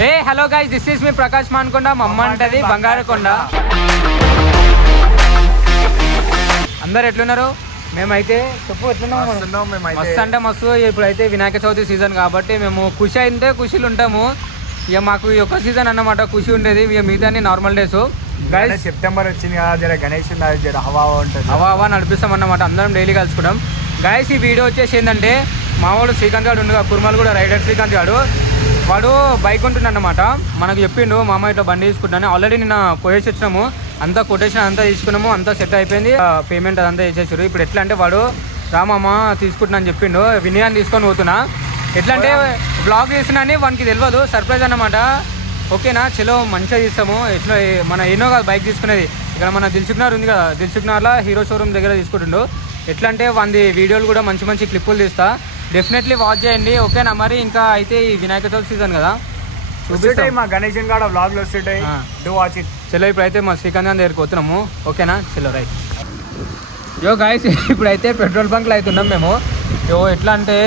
Hey hello guys, this is me Prakash Mankonda. మమ్మ అంటది బంగారకొండ. అందరు ఎట్లున్నారు? మేమైతే చెప్పు ఎట్లున్నాము? మస్తు అంటే మస్తు. ఇప్పుడైతే వినాయక చవితి సీజన్ కాబట్టి మేము ఖుషి అయితే ఖుషీలు ఉంటాము. ఇక మాకు ఈ ఒక్క సీజన్ అన్నమాట ఖుషి ఉండేది. ఇక మిగతా నార్మల్ డేస్. గైస్ సెప్టెంబర్ వచ్చింది కదా, జర గణేష్ జర హవా ఉంటుంది, హవా నడిపిస్తాం అన్నమాట. అందరం డైలీ కలుసుకుంటాం. గైస్ ఈ వీడియో వచ్చేసి ఏంటంటే, మామూలు శ్రీకాంత్ గారు ఉండగా కుర్మల్ కూడా రైడర్ శ్రీకాంత్ గారు వాడు బైక్ ఉంటుందన్నమాట. మనకు చెప్పిండు మామ ఇట్లా బండి తీసుకుంటాను. ఆల్రెడీ నిన్న పోయేసి వచ్చినాము, అంతా కొటేషన్ అంతా తీసుకున్నాము, అంతా సెట్ అయిపోయింది. పేమెంట్ అదంతా చేసేసారు. ఇప్పుడు ఎట్లా అంటే వాడు రామమ్మ తీసుకుంటున్నా అని చెప్పిండు. వినయాన్ని తీసుకొని పోతున్నా. ఎట్లా అంటే బ్లాగ్ చేసినా అని వానికి తెలియదు, సర్ప్రైజ్ అన్నమాట. ఓకేనా, చలో మంచిగా తీస్తాము. ఎట్లా మన ఎన్నో కాదు బైక్ తీసుకునేది. ఇక్కడ మన దిల్సుఖ్నగర్ ఉంది కదా, దిల్సుఖ్నగర్లో హీరో షోరూమ్ దగ్గర తీసుకుంటుండు. ఎట్లా అంటే వాడి వీడియోలు కూడా మంచి మంచి క్లిప్పులు తీస్తా. డెఫినెట్లీ వాచ్ చేయండి. ఓకేనా, మరి ఇంకా అయితే ఈ వినాయక చవితి సీజన్ కదా, చూపిస్తాయి మా గణేష్ కాడ వ్లాగ్లు వస్తుంటాయి. Do watch it. చలో ఇప్పుడైతే మా శ్రీకాంత్ గారి దగ్గరికి పోతున్నాము. ఓకేనా, చలో రైట్. యో గాయస్, ఇప్పుడైతే పెట్రోల్ బంక్లో అవుతున్నాం మేము. యో ఎట్లా అంటే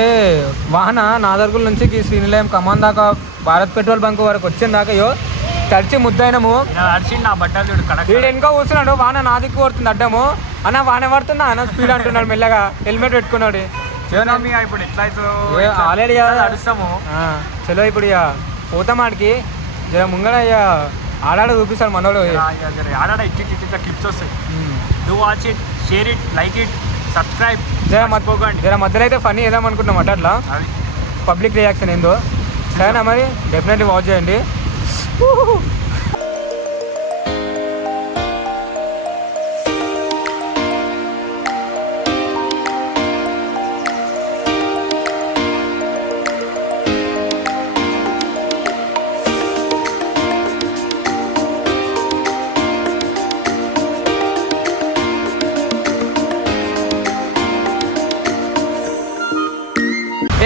వాహన నాదర్గుల నుంచి శ్రీనిలయం కమాన్ దాకా భారత్ పెట్రోల్ బంక్ వరకు వచ్చిన దాకా యో తడిచి ముద్దయినము. నా బట్టలు వీడు వెనుక కూర్చున్నాడు. వాన నా దిక్కు కొడుతుంది అడ్డము. అన్న వాన పడుతున్నా అన్న స్పీడ్ అంటున్నాడు మెల్లగా. హెల్మెట్ పెట్టుకున్నాడు. ఇప్పుడు ఎట్లా ఆల్రెడీ అడుస్తాము. చలో ఇప్పుడు ఇక పోతాం ఆడికి. జర ముంగడ ఇక ఆడాడ చూపిస్తాడు మనోడు. ఆడాడ ఇట్లా క్లిప్స్ వస్తాయి. Do watch it, share it, like it, subscribe. జర మధ్యలో అయితే ఫనీ వేద్దాం అనుకుంటున్నాం అట్లా. పబ్లిక్ రియాక్షన్ ఏందో సరేనా, మరి డెఫినెట్లీ వాచ్ చేయండి.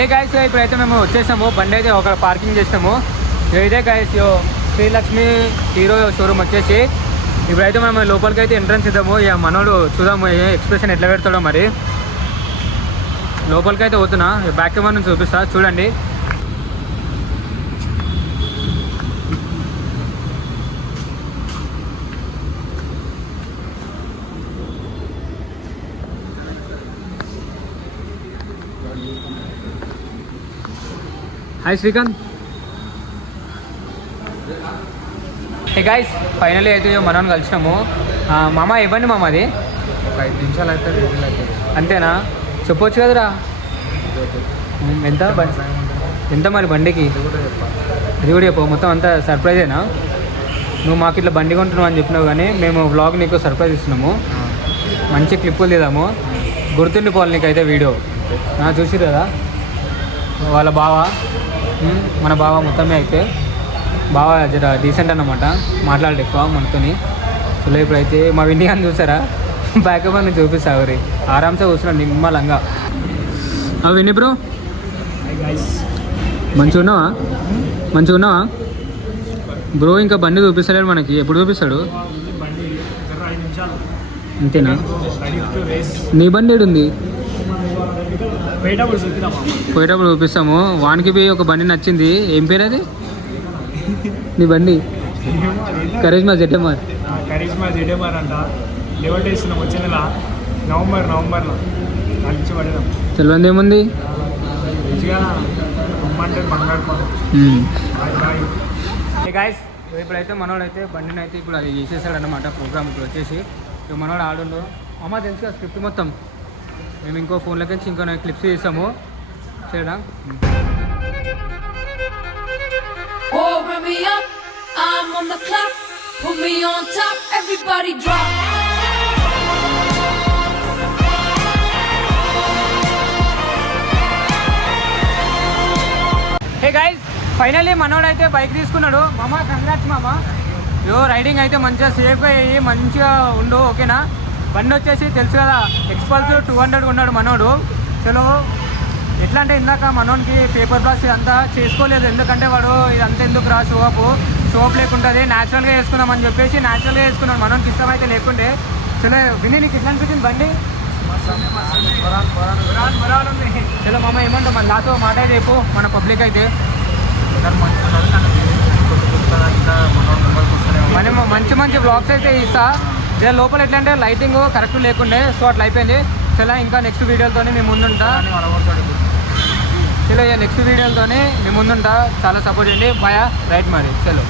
ఏ గాయస్, ఇప్పుడైతే మేము వచ్చేసాము. బండి అయితే ఒక పార్కింగ్ చేసాము. ఇదే గాయస్ శ్రీలక్ష్మి హీరో షోరూమ్ వచ్చేసి. ఇప్పుడైతే మేము లోపలికి అయితే ఎంట్రన్స్ ఇద్దాము. ఇక మనోడు చూద్దాము ఎక్స్ప్రెషన్ ఎట్లా పెడతాడో. మరి లోపలికి అయితే పోతున్నా. బ్యాక్ కెమెరా నుంచి చూపిస్తా చూడండి. Hi Srikanth. Hey guys, finally అయితే మనల్ని కలిసినాము. మామ ఇవ్వండి మామ, అది ఒక 5 నిమిషాలు అయితే అంతేనా? చెప్పొచ్చు కదరా. ఎంత మరి బండికి? అది కూడా చెప్పు. మొత్తం అంతా సర్ప్రైజేనా? నువ్వు మాకు ఇట్లా బండి కొంటున్నావు అని చెప్పినావు, కానీ మేము వ్లాగ్ నీకు సర్ప్రైజ్ ఇస్తున్నాము. మంచి క్లిప్పులు తీద్దాము, గుర్తుండిపోవాలి నీకైతే వీడియో. చూసి కదా వాళ్ళ బావ, మన బావ మొత్తమే. అయితే బావ జర డీసెంట్ అన్నమాట, మాట్లాడలేదు ఎక్కువ మనతోని. చలో ఇప్పుడైతే మా విన్నీ అని చూసారా, బ్యాకప్ అని చూపిస్తా. ఎవరి ఆరామ్సే కూర్చున్నాడు నిమ్మలంగా. విన్నీ బ్రో, మంచిగా ఉన్నావా? మంచిగా ఉన్నావా బ్రో? ఇంకా బండి చూపిస్తలేడు మనకి. ఎప్పుడు చూపిస్తాడు? అంతేనా? నీ బండి ఏడుంది? పోయేటప్పుడు చూపిస్తాము. వానికి పోయి ఒక బండి నచ్చింది. ఏం పేరు అది నీ బండి? కరిష్మా జెడ్ఎంఆర్. కరిష్మా జెడ్ఎంఆర్ అంట. డెవలప్ చేస్తున్నాం వచ్చే నెల నవంబర్లో పడదాం. తెలియంది ఏముంది. గాయస్, ఇప్పుడైతే మనోడైతే బండిని అయితే ఇప్పుడు అది చేసేసాడు అన్నమాట. ప్రోగ్రామ్ ఇప్పుడు వచ్చేసి ఇక మనోడు ఆడుండు. అమ్మ తెలుసు స్క్రిప్ట్ మొత్తం. మేము ఇంకో ఫోన్లోకి నుంచి ఇంకో క్లిప్స్ చేసాము. చేయడా హే గైస్, ఫైనల్లీ మనోడైతే బైక్ తీసుకున్నాడు. మామ కంగ్రాట్స్ మామ. రైడింగ్ అయితే మంచిగా సేఫ్గా అయ్యి మంచిగా ఉండు. ఓకేనా, బండి వచ్చేసి తెలుసు కదా ఎక్స్పల్స్ 200 ఉన్నాడు మనోడు. చలో ఎట్లా అంటే ఇందాక మనోనికి పేపర్ బ్లాస్ ఇదంతా చేసుకోలేదు. ఎందుకంటే వాడు ఇదంతా ఎందుకు రా షోప్ లేకుంటుంది, న్యాచురల్గా వేసుకుందామని చెప్పేసి న్యాచురల్గా వేసుకున్నాడు. మనోనికి ఇష్టమైతే లేకుండే. చలో విని, నీకు ఎట్లా అనిపించింది బండి? చలో మామ ఏమంటావు? మన లాతో మాట అయితే చెప్పు మన పబ్లిక్ అయితే. మంచి బ్లాగ్స్ అయితే ఇస్తా. దీని లోపల ఎట్లా అంటే లైటింగ్ కరెక్ట్ లేకుండే, సో అట్లా అయిపోయింది. చలో ఇంకా నెక్స్ట్ వీడియోలతో మేము ముందుంటా. చలో నెక్స్ట్ వీడియోలతో మేము ముందుంటా. చాలా సపోర్ట్ చేయండి. బాయా రైట్ మరి చలో.